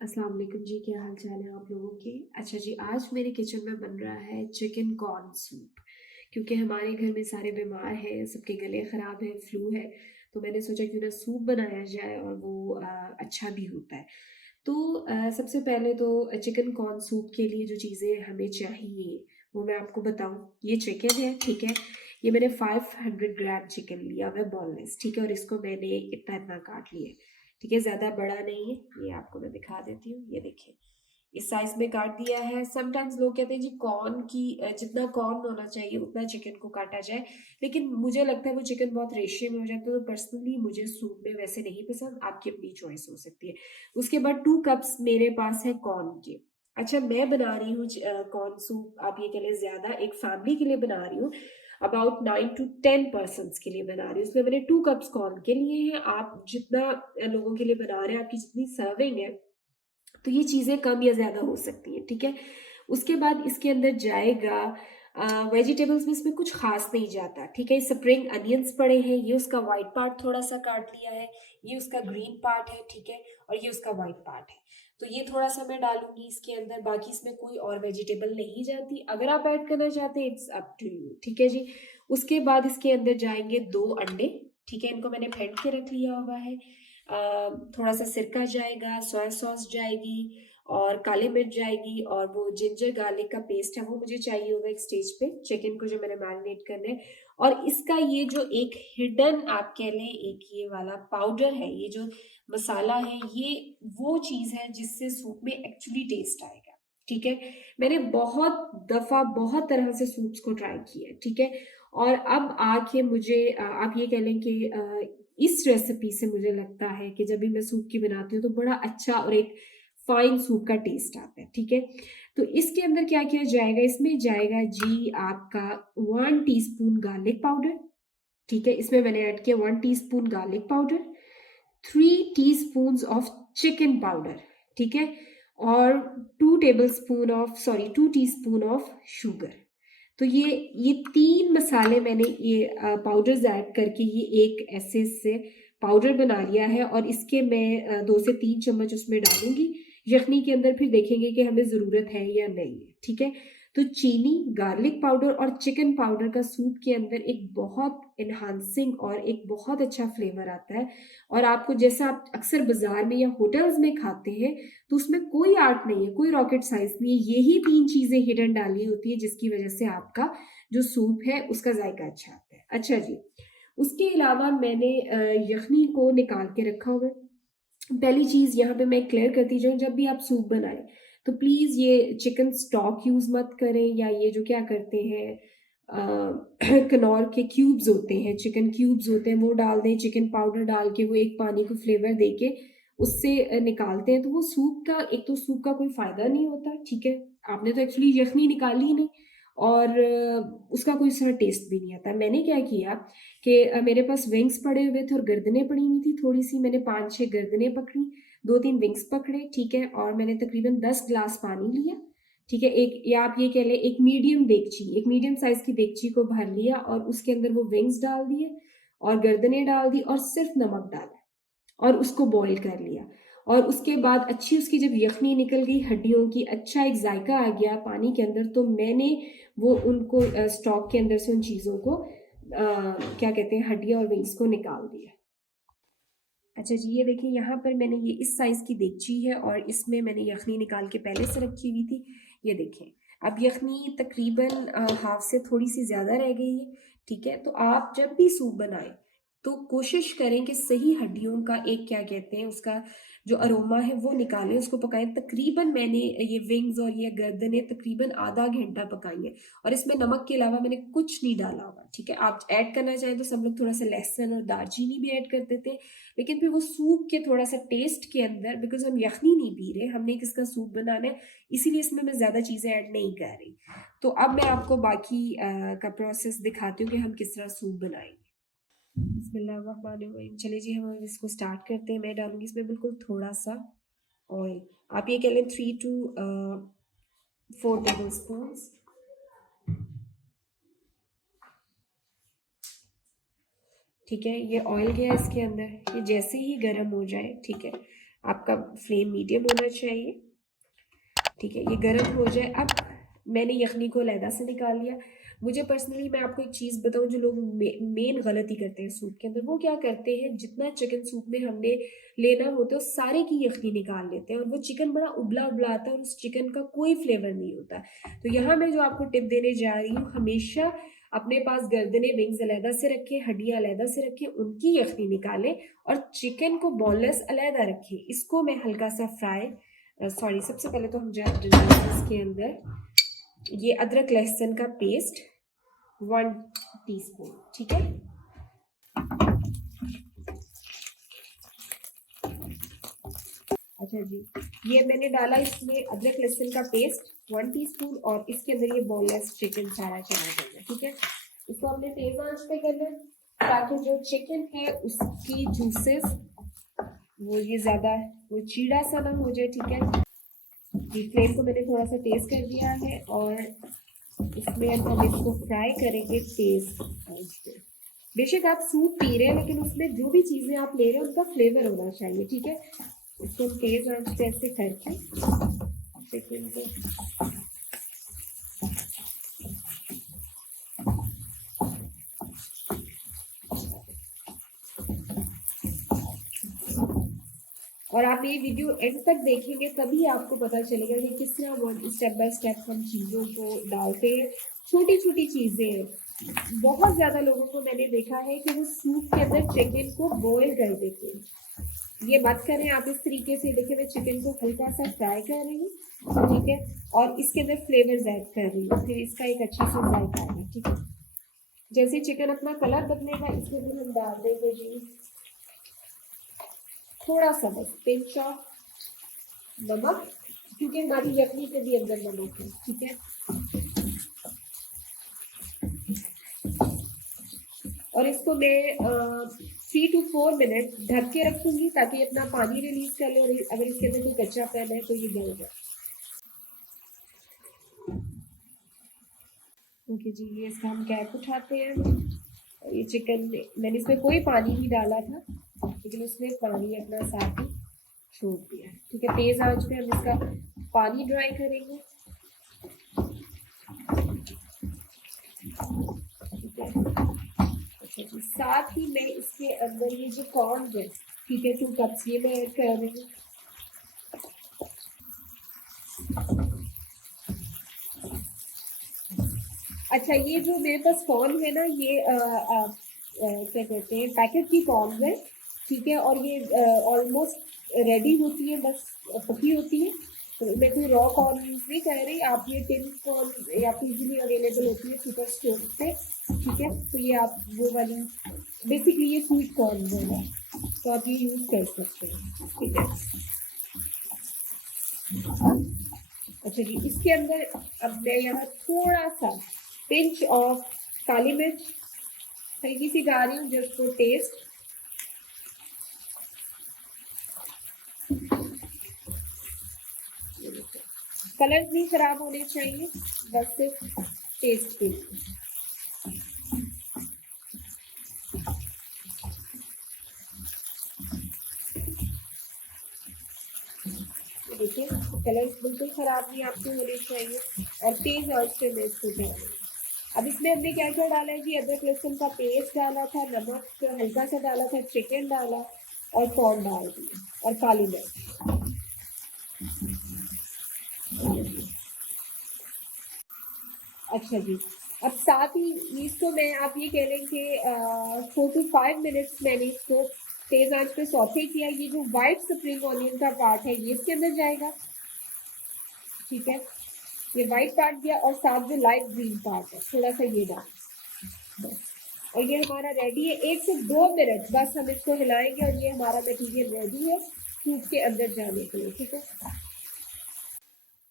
अस्सलाम वालेकुम जी, क्या हाल चाल है आप लोगों के। अच्छा जी, आज मेरे किचन में बन रहा है चिकन कॉर्न सूप। क्योंकि हमारे घर में सारे बीमार हैं, सबके गले ख़राब हैं, फ्लू है, तो मैंने सोचा क्यों ना सूप बनाया जाए और वो अच्छा भी होता है। तो सबसे पहले तो चिकन कॉर्न सूप के लिए जो चीज़ें हमें चाहिए वो मैं आपको बताऊं। ये चिकन है, ठीक है। ये मैंने 500 ग्राम चिकन लिया हुआ है, बोनलेस, ठीक है। और इसको मैंने इतना इतना काट लिया है, ठीक है। ज़्यादा बड़ा नहीं है, ये आपको मैं दिखा देती हूँ। ये देखिए, इस साइज में काट दिया है। समटाइम्स लोग कहते हैं जी कॉर्न की जितना कॉर्न होना चाहिए उतना चिकन को काटा जाए, लेकिन मुझे लगता है वो चिकन बहुत रेशियो में हो जाता है। तो पर्सनली मुझे सूप में वैसे नहीं पसंद, आपकी अपनी चॉइस हो सकती है। उसके बाद 2 कप्स मेरे पास है कॉर्न के। अच्छा, मैं बना रही हूँ कॉर्न सूप, आप ये कह लें ज्यादा एक फैमिली के लिए बना रही हूँ। अबाउट 9 to 10 पर्सन के लिए बना रही हूँ। उसमें मैंने 2 कप्स कॉर्न के लिए हैं। आप जितना लोगों के लिए बना रहे हैं, आपकी जितनी सर्विंग है, तो ये चीज़ें कम या ज़्यादा हो सकती हैं, ठीक है। उसके बाद इसके अंदर जाएगा वेजिटेबल्स में, इसमें कुछ खास नहीं जाता, ठीक है। स्प्रिंग अनियंस पड़े हैं, ये उसका वाइट पार्ट थोड़ा सा काट लिया है, ये उसका ग्रीन पार्ट है, ठीक है। और ये उसका वाइट पार्ट है, तो ये थोड़ा सा मैं डालूंगी इसके अंदर। बाकी इसमें कोई और वेजिटेबल नहीं जाती, अगर आप ऐड करना चाहते हैं इट्स अप टू यू, ठीक है जी। उसके बाद इसके अंदर जाएंगे 2 अंडे, ठीक है। इनको मैंने फेंट के रख लिया हुआ है। थोड़ा सा सिरका जाएगा, सोया सॉस जाएगी, और काली मिर्च जाएगी, और वो जिंजर गार्लिक का पेस्ट है वो मुझे चाहिए होगा एक स्टेज पे, चिकन को जो मैंने मैरिनेट करना है। और इसका ये जो एक हिडन आप कह लें, एक ये वाला पाउडर है, ये जो मसाला है, ये वो चीज है जिससे सूप में एक्चुअली टेस्ट आएगा, ठीक है। मैंने बहुत दफा बहुत तरह से सूप्स को ट्राई किया है, ठीक है। और अब आके मुझे आप ये कह लें कि इस रेसिपी से मुझे लगता है कि जब भी मैं सूप की बनाती हूँ तो बड़ा अच्छा और एक फाइन सूप का टेस्ट आता है, ठीक है। तो इसके अंदर क्या किया जाएगा, इसमें जाएगा जी आपका 1 टीस्पून गार्लिक पाउडर, ठीक है। इसमें मैंने ऐड किया 1 teaspoon garlic powder, 3 teaspoon of chicken powder, ठीक है। और 2 टीस्पून ऑफ शुगर। तो ये 3 मसाले मैंने ये पाउडर्स ऐड करके ये एक ऐसे से पाउडर बना लिया है। और इसके मैं 2 से 3 चम्मच उसमें डालूंगी यखनी के अंदर, फिर देखेंगे कि हमें ज़रूरत है या नहीं है, ठीक है। तो चीनी, गार्लिक पाउडर और चिकन पाउडर का सूप के अंदर एक बहुत इन्हांसिंग और एक बहुत अच्छा फ्लेवर आता है। और आपको जैसा आप अक्सर बाजार में या होटल्स में खाते हैं, तो उसमें कोई आर्ट नहीं है, कोई रॉकेट साइंस नहीं है, यही 3 चीजें हिडन डाली होती है जिसकी वजह से आपका जो सूप है उसका जायका अच्छा आता है। अच्छा जी, उसके अलावा मैंने यखनी को निकाल के रखा हुआ है। पहली चीज यहाँ पे मैं क्लियर करती जाऊँ, जब भी आप सूप बनाएं तो प्लीज ये चिकन स्टॉक यूज मत करें, या ये जो क्या करते हैं कनौर के क्यूब्स होते हैं, चिकन क्यूब्स होते हैं, वो डाल दें, चिकन पाउडर डाल के वो एक पानी को फ्लेवर दे के उससे निकालते हैं, तो वो सूप का, एक तो सूप का कोई फायदा नहीं होता, ठीक है। आपने तो एक्चुअली यखनी निकाली ही नहीं, और उसका कोई सारा टेस्ट भी नहीं आता। मैंने क्या किया कि मेरे पास विंग्स पड़े हुए थे और गर्दनें पड़ी हुई थी थोड़ी सी, मैंने 5-6 गर्दनें पकड़ी, 2-3 विंग्स पकड़े, ठीक है। और मैंने तकरीबन 10 ग्लास पानी लिया, ठीक है। एक, या आप ये कह लें एक मीडियम देगची, एक मीडियम साइज की देगची को भर लिया, और उसके अंदर वो विंग्स डाल दिए और गर्दनें डाल दी और सिर्फ नमक डाला और उसको बॉईल कर लिया। और उसके बाद अच्छी उसकी जब यखनी निकल गई हड्डियों की, अच्छा एक जायका आ गया पानी के अंदर, तो मैंने वो उनको स्टॉक के अंदर से उन चीज़ों को क्या कहते हैं, हड्डियाँ और विंग्स को निकाल दिया। अच्छा जी, ये देखिए यहाँ पर मैंने ये इस साइज़ की देगची है और इसमें मैंने यखनी निकाल के पहले से रखी हुई थी। ये देखें, अब यखनी तकरीबन हाफ से थोड़ी सी ज़्यादा रह गई है, ठीक है। तो आप जब भी सूप बनाएं तो कोशिश करें कि सही हड्डियों का एक क्या कहते हैं उसका जो अरोमा है वो निकालें, उसको पकाएं। तकरीबन मैंने ये विंग्स और ये गर्दनें तकरीबन आधा घंटा पकाई है, और इसमें नमक के अलावा मैंने कुछ नहीं डाला होगा, ठीक है। आप ऐड करना चाहें तो सब लोग थोड़ा सा लहसुन और दालचीनी भी ऐड कर देते हैं, लेकिन फिर वो सूप के थोड़ा सा टेस्ट के अंदर, बिकॉज हम यखनी नहीं पी रहे, हमने किसका सूप बनाना है, इसीलिए इसमें मैं ज़्यादा चीज़ें ऐड नहीं कर रही। तो अब मैं आपको बाकी का प्रोसेस दिखाती हूँ कि हम किस तरह सूप बनाएंगे। बिस्मिल्लाहिर्रहमानिर्रहीम। चलिए जी, हम इसको स्टार्ट करते हैं। मैं डालूंगी इसमें बिल्कुल थोड़ा सा ऑयल, आप ये कह लें 3 to 4 टेबल स्पून, ठीक है। ये ऑयल गया इसके अंदर, ये जैसे ही गर्म हो जाए, ठीक है, आपका फ्लेम मीडियम होना चाहिए। ठीक है, ये गर्म हो जाए। अब मैंने यखनी को अलहदा से निकाल लिया। मुझे पर्सनली, मैं आपको एक चीज़ बताऊं, जो लोग मेन गलती करते हैं सूप के अंदर, वो क्या करते हैं, जितना चिकन सूप में हमने लेना होता है उस सारे की यखनी निकाल लेते हैं और वो चिकन बड़ा उबला उबला आता है और उस चिकन का कोई फ्लेवर नहीं होता। तो यहाँ मैं जो आपको टिप देने जा रही हूँ, हमेशा अपने पास गर्दने विंग्स अलहदा से रखें, हड्डियां अलहदा से रखें, उनकी यखनी निकालें और चिकन को बोनलेस अलहदा रखें। इसको मैं हल्का सा फ्राई, सॉरी, सबसे पहले तो हम डालेंगे इसके अंदर ये अदरक लहसुन का पेस्ट 1 टीस्पून। ठीक है, अच्छा जी, ये मैंने डाला इसमें अदरक लहसुन का पेस्ट 1 टीस्पून और इसके अंदर ये बोनलेस चिकन सारा चला जाएगा। ठीक है, इसको हमने तेज आंच पे करना है ताकि जो चिकन है उसकी जूसेस वो ये ज़्यादा वो चीड़ा सा ना हो जाए। ठीक है, ये फ्लेम को मैंने थोड़ा सा तेज कर दिया है और इसमें अब हम इसको फ्राई करेंगे तेज आंच पे। बेशक आप सूप पी रहे हैं लेकिन उसमें जो भी चीज़ें आप ले रहे हैं उनका फ्लेवर होना चाहिए। ठीक है, इसको तेज आंच पे ऐसे करके चिकन को और आप ये वीडियो एंड तक देखेंगे तभी आपको पता चलेगा कि किस तरह स्टेप बाय स्टेप हम चीज़ों को डालते हैं। छोटी छोटी चीज़ें हैं। बहुत ज़्यादा लोगों को मैंने देखा है कि वो सूप के अंदर चिकन को बॉईल कर देते हैं। ये मत करें आप इस तरीके से। देखिए, मैं चिकन को हल्का सा फ्राई कर रही हूँ, ठीक है, और इसके अंदर फ्लेवर्स ऐड कर रही हूँ, फिर इसका एक अच्छा सा जायका आएगा। ठीक है, जैसे चिकन अपना कलर बदलेगा इसके अंदर हम डाल देंगे जी थोड़ा सा बस पिंच ऑफ नमक, क्योंकि हमारी यखनी के भी अंदर नमक है। ठीक है, और इसको मैं 3 to 4 मिनट ढक के रखूंगी ताकि अपना पानी रिलीज कर ले और अगर इसके अंदर कोई कच्चा पैन है तो ये गल जाए। ओके जी, ये इसका हम कैप उठाते हैं और ये चिकन मैंने इसमें कोई पानी नहीं डाला था लेकिन उसने पानी अपना साथ ही छोड़ दिया। ठीक है, तेज आंच पे हम इसका पानी ड्राई करेंगे। ठीक है, अच्छा जी, साथ ही मैं इसके अंदर ये जो कॉर्न है, ठीक है, 2 कप्स ये मैं ऐड कर रही हूँ। अच्छा, ये जो मेरे पास कॉर्न है ना, ये क्या कहते हैं, पैकेट की कॉर्न है। ठीक है, और ये ऑलमोस्ट रेडी होती है, बस पकी होती है। तो मैं कोई रॉ कॉर्न यूज़ नहीं कर रही। आप ये टिन कॉर्न या इजीली अवेलेबल होती है सुपर स्टोर पे। ठीक है, तो ये आप वो वाली, बेसिकली ये स्वीट कॉर्न है, तो आप ये यूज़ कर सकते हैं। ठीक है, अच्छा जी, इसके अंदर अब मैं यहाँ थोड़ा सा पिंच ऑफ काली मिर्च हल्की सी डाल रही हूँ जस्ट फॉर टेस्ट। कलर्स भी खराब होने चाहिए, बस सिर्फ टेस्ट के लिए। देखिए, कलर्स बिल्कुल खराब नहीं आपके होने चाहिए और तेज आंच पे मैं इसको डाल रही हूँ। अब इसमें हमने क्या क्या डाला है कि अदरक लहसुन का पेस्ट डाला था, नमक हल्का सा डाला था, चिकन डाला और कॉर्न डाल दिया और काली मिर्च। अच्छा जी, अब साथ ही इसको मैं, आप ये कह लें कि 4 to 5 मिनट्स मैंने इसको तेज आंच पे सौते किया। ये जो वाइट स्प्रिंग ऑनियन का पार्ट है ये इसके अंदर जाएगा। ठीक है, ये वाइट पार्ट दिया और साथ जो लाइट ग्रीन पार्ट है थोड़ा सा ये डाल, और ये हमारा रेडी है। 1 से 2 मिनट बस हम इसको हिलाएंगे और ये हमारा मटीरियल रेडी है सूप के अंदर जाने के लिए। ठीक है,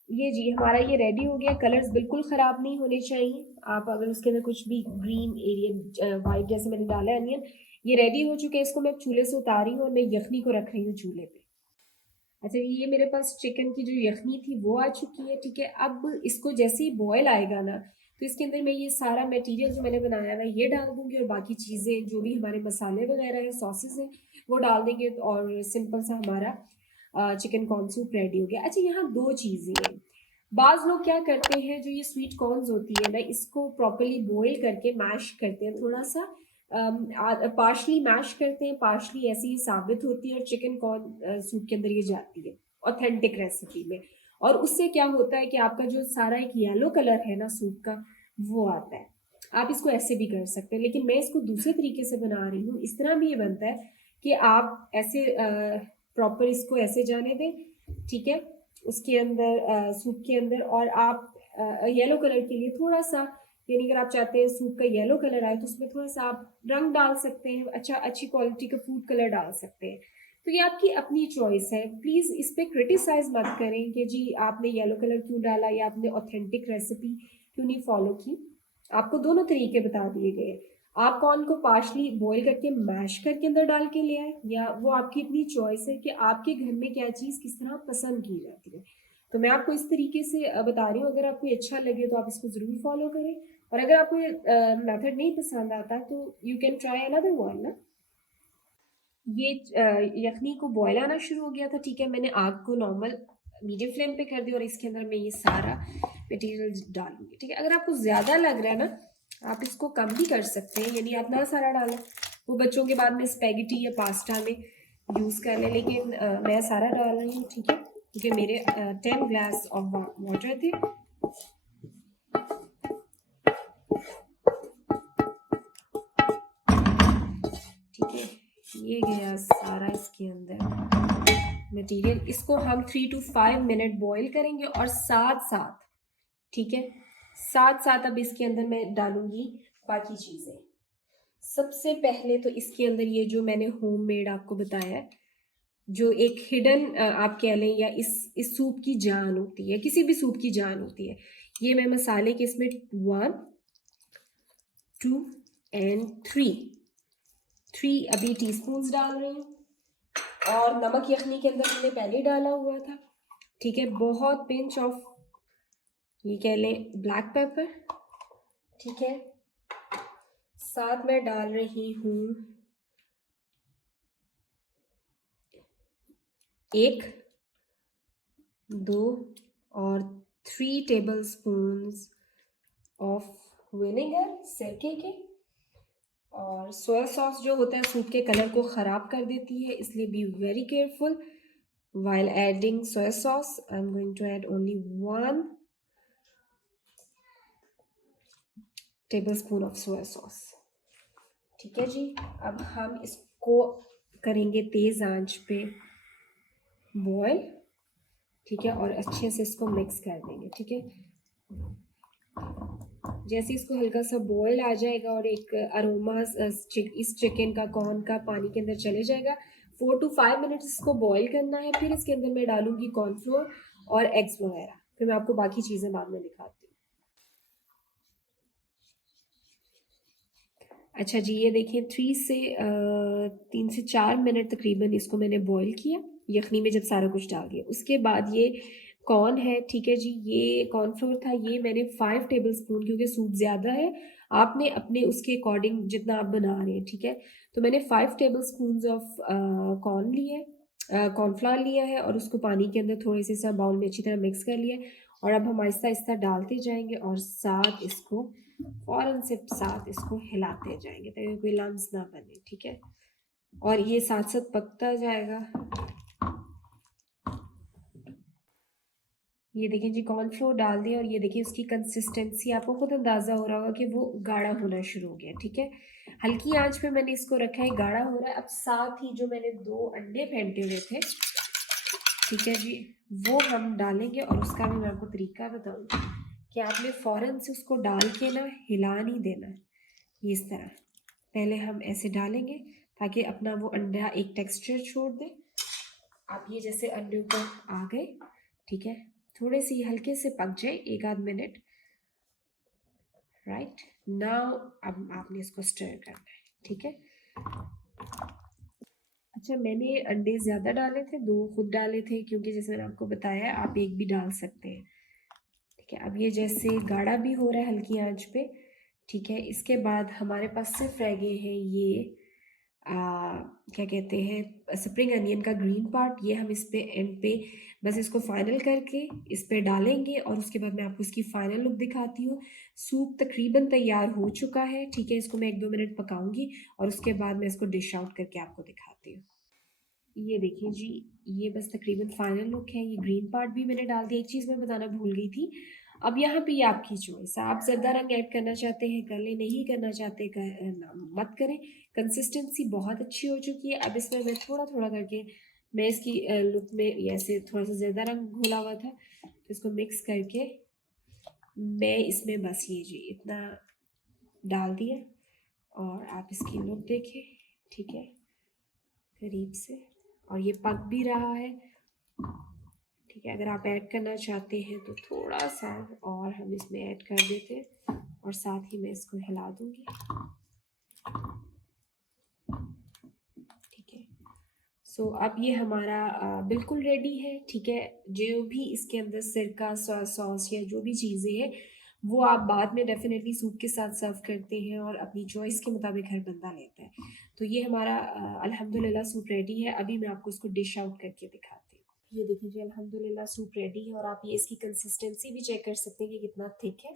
ये जी हमारा ये रेडी हो गया। कलर्स बिल्कुल ख़राब नहीं होने चाहिए। आप अगर उसके अंदर कुछ भी ग्रीन एरिया वाइट जैसे मैंने डाला है अनियन, ये रेडी हो चुके हैं। इसको मैं चूल्हे से उतारी हूँ और मैं यखनी को रख रही हूँ चूल्हे पे। अच्छा, ये मेरे पास चिकन की जो यखनी थी वो आ चुकी है। ठीक है, अब इसको जैसे ही बॉयल आएगा ना, तो इसके अंदर मैं ये सारा मटेरियल जो मैंने बनाया है ये डाल दूंगी और बाकी चीज़ें जो भी हमारे मसाले वगैरह हैं, सॉसेस हैं, वो डाल देंगे और सिंपल सा हमारा चिकन कॉर्न सूप रेडी हो गया। अच्छा, यहाँ 2 चीज़ें हैं। बाज़ लोग क्या करते हैं, जो ये स्वीट कॉर्न्स होती है ना, इसको प्रॉपर्ली बॉईल करके मैश करते हैं, थोड़ा-सा पार्शली मैश करते हैं, पार्शली ऐसे ही साबित होती है और चिकन कॉर्न सूप के अंदर ये जाती है, ऑथेंटिक रेसिपी में। और उससे क्या होता है कि आपका जो सारा एक येलो कलर है ना सूप का, वो आता है। आप इसको ऐसे भी कर सकते हैं, लेकिन मैं इसको दूसरे तरीके से बना रही हूँ। इस तरह भी ये बनता है कि आप ऐसे प्रॉपर इसको ऐसे जाने दें, ठीक है, उसके अंदर सूप के अंदर, और आप येलो कलर के लिए थोड़ा सा, यानी अगर आप चाहते हैं सूप का येलो कलर आए तो उसमें थोड़ा सा आप रंग डाल सकते हैं, अच्छी क्वालिटी का फूड कलर डाल सकते हैं। तो ये आपकी अपनी चॉइस है। प्लीज़ इस पे क्रिटिसाइज मत करें कि जी आपने येलो कलर क्यों डाला या आपने ऑथेंटिक रेसिपी क्यों नहीं फॉलो की। आपको दोनों तरीके बता दिए गए। आप कॉर्न को पार्शली बॉईल करके मैश करके अंदर डाल के ले आए, या वो आपकी अपनी चॉइस है कि आपके घर में क्या चीज़ किस तरह पसंद की जाती है। तो मैं आपको इस तरीके से बता रही हूँ। अगर आपको ये अच्छा लगे तो आप इसको ज़रूर फॉलो करें, और अगर आपको ये मेथड नहीं पसंद आता तो you can try another one ना। ये यखनी को बॉयल आना शुरू हो गया था, ठीक है। मैंने आग को नॉर्मल मीडियम फ्लेम पे कर दिया और इसके अंदर मैं ये सारा मटेरियल डालूंगी, ठीक है। अगर आपको ज़्यादा लग रहा है ना, आप इसको कम भी कर सकते हैं, यानी आप ना सारा डालें, वो बच्चों के बाद में स्पेगेटी या पास्ता में यूज़ कर लें, लेकिन मैं सारा डाल रही हूँ, ठीक है, क्योंकि मेरे 10 ग्लास ऑफ वाटर थे। ठीक है, ये गया सारा इसके अंदर मटेरियल। इसको हम 3 to 5 मिनट बॉईल करेंगे, और साथ साथ, ठीक है, साथ साथ अब इसके अंदर मैं डालूंगी बाकी चीज़ें। सबसे पहले तो इसके अंदर ये जो मैंने होममेड आपको बताया है, जो एक हिडन आप कह लें, या इस सूप की जान होती है, किसी भी सूप की जान होती है, ये मैं मसाले के इसमें 1 2 and 3 अभी टीस्पून्स डाल रही हूँ। और नमक यखनी के अंदर हमने पहले डाला हुआ था, ठीक है। बहुत पिंच ऑफ, ये कह लें, ब्लैक पेपर, ठीक है। साथ में डाल रही हूँ 1 2 और 3 टेबल स्पून्स ऑफ विनेगर, सिरके के। और सोया सॉस जो होता है सूप के कलर को ख़राब कर देती है, इसलिए be very careful while adding soy sauce. I'm going to add only 1 tablespoon of soya sauce, ठीक है जी। अब हम इसको करेंगे तेज़ आंच पे बॉयल, ठीक है, और अच्छे से इसको मिक्स कर देंगे, ठीक है। जैसे इसको हल्का सा बॉयल आ जाएगा और एक अरोमा इस चिकन का, कॉर्न का पानी के अंदर चले जाएगा, 4 to 5 मिनट्स इसको बॉयल करना है। फिर इसके अंदर मैं डालूंगी कॉर्नफ्लोर और एग्स वगैरह, फिर मैं आपको बाकी चीज़ें बाद में दिखाती हूँ। अच्छा जी, ये देखिए 3 से 4 मिनट तकरीबन इसको मैंने बॉईल किया यखनी में, जब सारा कुछ डाल दिया। उसके बाद ये कॉर्न है, ठीक है जी, ये कॉर्नफ्लोर था, ये मैंने 5 टेबल स्पून, क्योंकि सूप ज़्यादा है, आपने अपने उसके अकॉर्डिंग जितना आप बना रहे हैं, ठीक है। तो मैंने 5 टेबल स्पून ऑफ कॉर्न लिए, कॉर्नफ्लावर लिया है, और उसको पानी के अंदर थोड़े से सा बाउल में अच्छी तरह मिक्स कर लिया। और अब हम आहिस्ता आहिस्ता डालते जाएंगे, और साथ इसको फ़ौरन से साथ इसको हिलाते जाएंगे ताकि कोई लम्स ना बने, ठीक है। और ये साथ साथ पकता जाएगा। ये देखिए जी, कॉर्नफ्लोर डाल दिया, और ये देखिए उसकी कंसिस्टेंसी आपको खुद अंदाज़ा हो रहा होगा कि वो गाढ़ा होना शुरू हो गया, ठीक है। हल्की आंच पे मैंने इसको रखा है, गाढ़ा हो रहा है। अब साथ ही जो मैंने 2 अंडे फेंटे हुए थे, ठीक है जी, वो हम डालेंगे। और उसका भी मैं आपको तरीका बताऊँ कि आपने फ़ौरन से उसको डाल के ना हिला नहीं देना, ये इस तरह पहले हम ऐसे डालेंगे ताकि अपना वो अंडा एक टेक्सचर छोड़ दे। आप ये जैसे अंडे ऊपर आ गए, ठीक है, थोड़े से हल्के से पक जाए 1 आध मिनट, राइट नाउ। अब आपने इसको स्टर करना है, ठीक है। अच्छा, मैंने अंडे ज़्यादा डाले थे, 2 खुद डाले थे, क्योंकि जैसे मैंने आपको बताया आप एक भी डाल सकते हैं, ठीक है। अब ये जैसे गाढ़ा भी हो रहा है हल्की आंच पे, ठीक है। इसके बाद हमारे पास सिर्फ रह गए हैं ये क्या कहते हैं स्प्रिंग अनियन का ग्रीन पार्ट, ये हम इस पे एंड पे बस इसको फाइनल करके इस पे डालेंगे और उसके बाद मैं आपको इसकी फाइनल लुक दिखाती हूँ। सूप तकरीबन तैयार हो चुका है, ठीक है। इसको मैं 1-2 मिनट पकाऊंगी और उसके बाद मैं इसको डिश आउट करके आपको दिखाती हूँ। ये देखिए जी, ये बस तकरीबन फाइनल लुक है। ये ग्रीन पार्ट भी मैंने डाल दिया। एक चीज़ मैं बताना भूल गई थी, अब यहाँ पे ये आपकी चॉइस है, आप ज़रदा रंग ऐड करना चाहते हैं कर लें, नहीं करना चाहते मत करें। कंसिस्टेंसी बहुत अच्छी हो चुकी है। अब इसमें मैं थोड़ा थोड़ा करके मैं इसकी लुक में ऐसे थोड़ा सा ज़रदा रंग घोला हुआ था, तो इसको मिक्स करके मैं इसमें बस ये जी इतना डाल दिया और आप इसकी लुक देखें, ठीक है, करीब से। और ये पक भी रहा है, ठीक है। अगर आप ऐड करना चाहते हैं तो थोड़ा सा और हम इसमें ऐड कर देते हैं और साथ ही मैं इसको हिला दूंगी, ठीक है। सो अब ये हमारा बिल्कुल रेडी है, ठीक है। जो भी इसके अंदर सिरका सोया सॉस या जो भी चीज़ें हैं वो आप बाद में डेफिनेटली सूप के साथ सर्व करते हैं और अपनी चॉइस के मुताबिक हर बंदा लेता है। तो ये हमारा अल्हम्दुलिल्लाह सूप रेडी है। अभी मैं आपको इसको डिश आउट करके दिखाती हूँ। ये देखिए जी, अल्हम्दुलिल्लाह सूप रेडी है और आप ये इसकी कंसिस्टेंसी भी चेक कर सकते हैं कि कितना थिक है,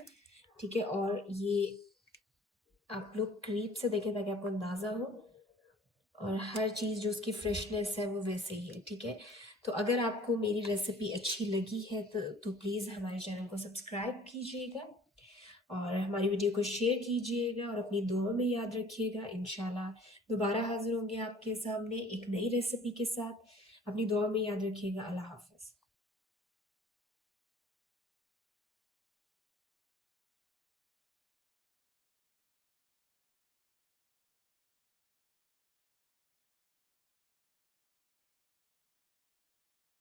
ठीक है। और ये आप लोग करीब से देखें ताकि आपको अंदाज़ा हो, और हर चीज़ जो उसकी फ्रेशनेस है वो वैसे ही है, ठीक है। तो अगर आपको मेरी रेसिपी अच्छी लगी है तो प्लीज़ हमारे चैनल को सब्सक्राइब कीजिएगा और हमारी वीडियो को शेयर कीजिएगा और अपनी दुआ में याद रखिएगा। इंशाल्लाह दोबारा हाजिर होंगे आपके सामने एक नई रेसिपी के साथ। अपनी दुआ में याद रखिएगा। अल्लाह हाफ़िज़।